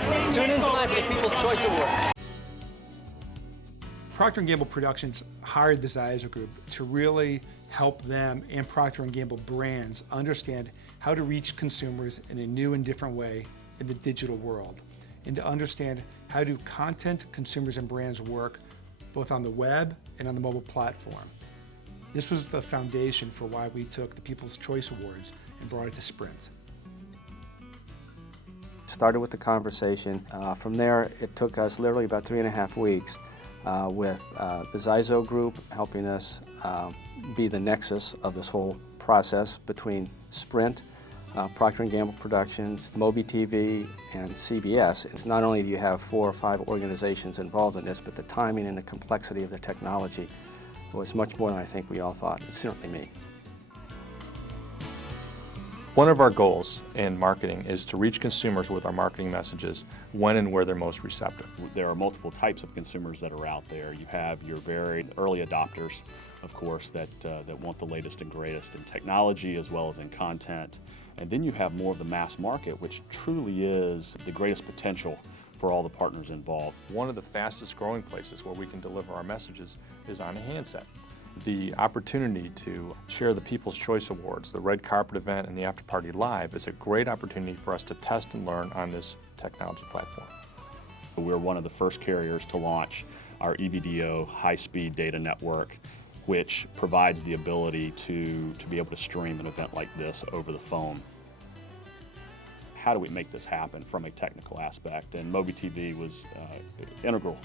Tune in tonight for the People's Choice Awards. Procter & Gamble Productions hired the Zizo Group to really help them and Procter & Gamble brands understand how to reach consumers in a new and different way in the digital world, and to understand how do content, consumers, and brands work both on the web and on the mobile platform. This was the foundation for why we took the People's Choice Awards and brought it to Sprint. Started with the conversation. From there, it took us literally about 3.5 weeks with the Zizo Group helping us be the nexus of this whole process between Sprint, Procter & Gamble Productions, MobiTV, and CBS. It's not only do you have 4 or 5 organizations involved in this, but the timing and the complexity of the technology was much more than I think we all thought, certainly me. One of our goals in marketing is to reach consumers with our marketing messages when and where they're most receptive. There are multiple types of consumers that are out there. You have your very early adopters, of course, that want the latest and greatest in technology as well as in content. And then you have more of the mass market, which truly is the greatest potential for all the partners involved. One of the fastest growing places where we can deliver our messages is on a handset. The opportunity to share the People's Choice Awards, the red carpet event, and the after party live is a great opportunity for us to test and learn on this technology platform. We're one of the first carriers to launch our EVDO high-speed data network, which provides the ability to be able to stream an event like this over the phone. How do we make this happen from a technical aspect? And MobiTV was integral.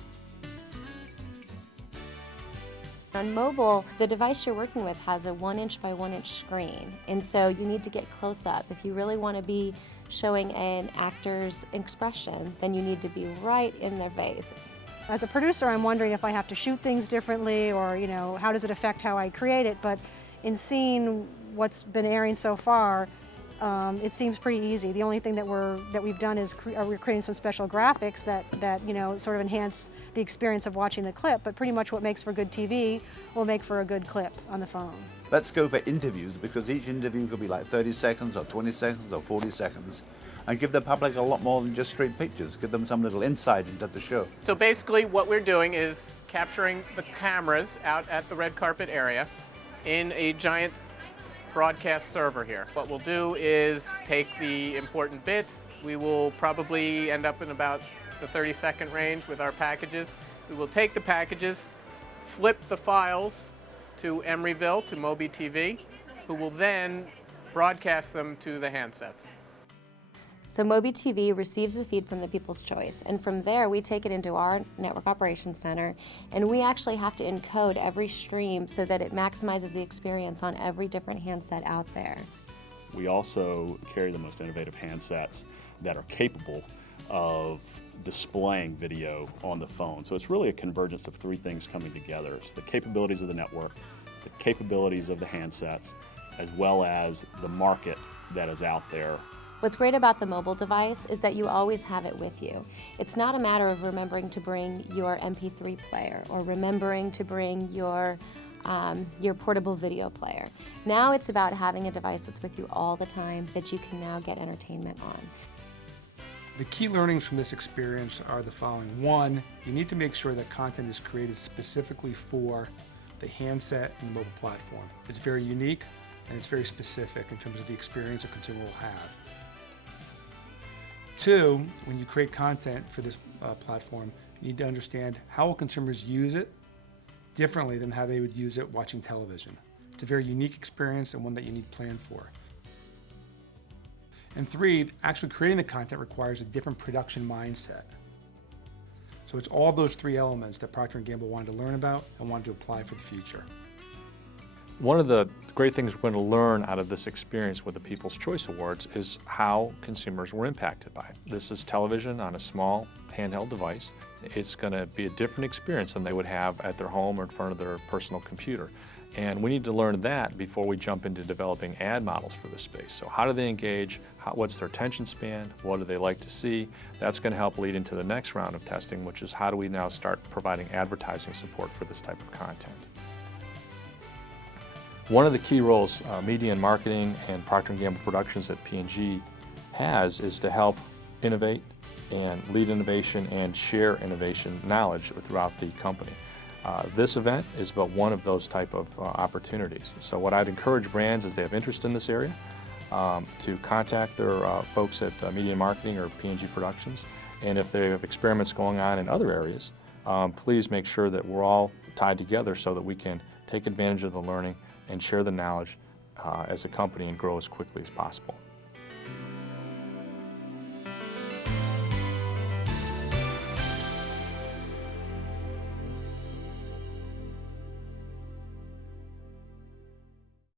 On mobile, the device you're working with has a 1" by 1" screen, and so you need to get close up. If you really want to be showing an actor's expression, then you need to be right in their face. As a producer, I'm wondering if I have to shoot things differently, or how does it affect how I create it, but in seeing what's been airing so far, it seems pretty easy. The only thing that we've done is we're creating some special graphics that sort of enhance the experience of watching the clip, but pretty much what makes for good TV will make for a good clip on the phone. Let's go for interviews, because each interview could be like 30 seconds or 20 seconds or 40 seconds, and give the public a lot more than just straight pictures. Give them some little insight into the show. So basically what we're doing is capturing the cameras out at the red carpet area in a giant broadcast server here. What we'll do is take the important bits. We will probably end up in about the 30-second range with our packages. We will take the packages, flip the files to Emeryville, to MobiTV, who will then broadcast them to the handsets. So MobiTV receives the feed from the People's Choice, and from there we take it into our network operations center, and we actually have to encode every stream so that it maximizes the experience on every different handset out there. We also carry the most innovative handsets that are capable of displaying video on the phone. So it's really a convergence of 3 things coming together. It's the capabilities of the network, the capabilities of the handsets, as well as the market that is out there. What's great about the mobile device is that you always have it with you. It's not a matter of remembering to bring your MP3 player or remembering to bring your portable video player. Now it's about having a device that's with you all the time that you can now get entertainment on. The key learnings from this experience are the following. 1, you need to make sure that content is created specifically for the handset and the mobile platform. It's very unique and it's very specific in terms of the experience a consumer will have. 2, when you create content for this platform, you need to understand how will consumers use it differently than how they would use it watching television. It's a very unique experience and one that you need to plan for. And 3, actually creating the content requires a different production mindset. So it's all those 3 elements that Procter & Gamble wanted to learn about and wanted to apply for the future. One of the great things we're going to learn out of this experience with the People's Choice Awards is how consumers were impacted by it. This is television on a small handheld device. It's going to be a different experience than they would have at their home or in front of their personal computer. And we need to learn that before we jump into developing ad models for this space. So how do they engage? What's their attention span? What do they like to see? That's going to help lead into the next round of testing, which is how do we now start providing advertising support for this type of content. One of the key roles media and marketing and Procter & Gamble Productions at P&G has is to help innovate, and lead innovation and share innovation knowledge throughout the company. This event is but one of those type of opportunities. So what I'd encourage brands, as they have interest in this area, to contact their folks at Media and Marketing or P&G Productions. And if they have experiments going on in other areas, please make sure that we're all tied together so that we can take advantage of the learning and share the knowledge as a company and grow as quickly as possible.